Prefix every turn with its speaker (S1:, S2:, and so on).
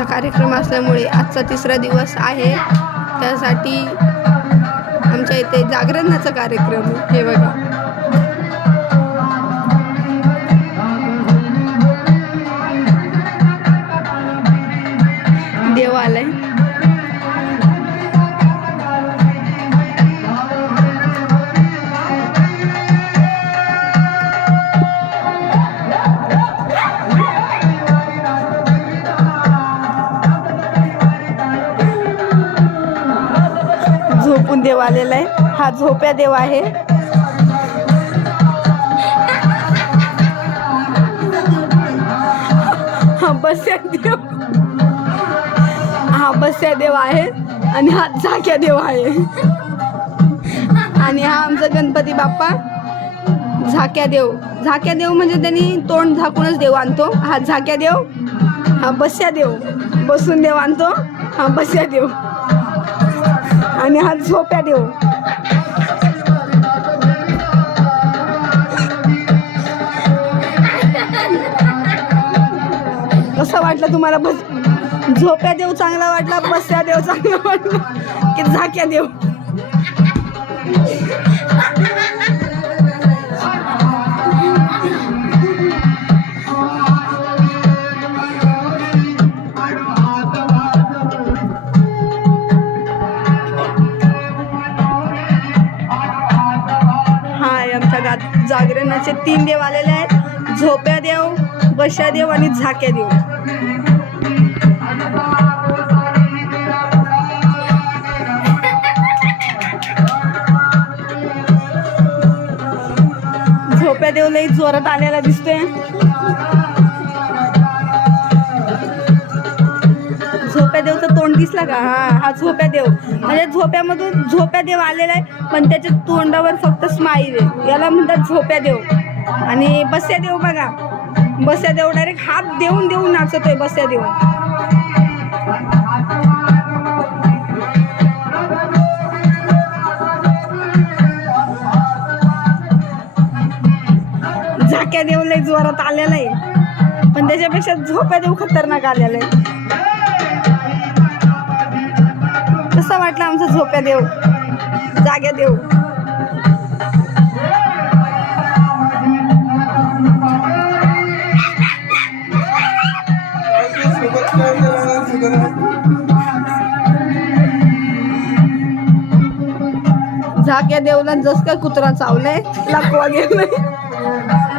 S1: आमचा कार्यक्रम असल्यामुळे आजचा तिसरा दिवस आहे. त्यासाठी आमच्या इथे जागरणाचा कार्यक्रम हे बघा. झोपून देव आलेला आहे. हा झोप्या देव आहे. हा बस्या देव. हा बस्या देव आहे आणि हा झाक्या देव आहे. आणि हा आमचा गणपती बाप्पा झाक्या देव. झाक्या देव म्हणजे त्यांनी तोंड झाकूनच देव आणतो. हा झाक्या देव हा बस्या देव. बसून देव आणतो. हा बस्या देव. आणि हा झोप्या देऊ. कसं वाटलं तुम्हाला? बस झोप्या देऊ चांगला वाटला बस्या देव चांगला वाटला की झाक्या देऊ? जागरणाचे तीन देव आलेले आहेत. झोप्या देव बशा देव आणि झाक्या देव. झोप्या देव लई जोरात आलेला दिसतोय. दिसला का? हा हा झोप्या देव. म्हणजे झोप्यामधून झोप्या देव आलेला आहे पण त्याच्या तोंडावर फक्त स्माईल आहे. याला म्हणतात झोप्या देव. आणि बस्या देव बघा. बस्या देव डायरेक्ट हात देऊन देऊन नाचतोय बस्या देव. झाक्या देव लय जोरात आलेला आहे. पण त्याच्यापेक्षा झोप्या देव खतरनाक आलेला आहे. झोप्या देव जाग्या देव झाक्या देवला जस काय कुत्रा चावलाय लाकवा गेलाय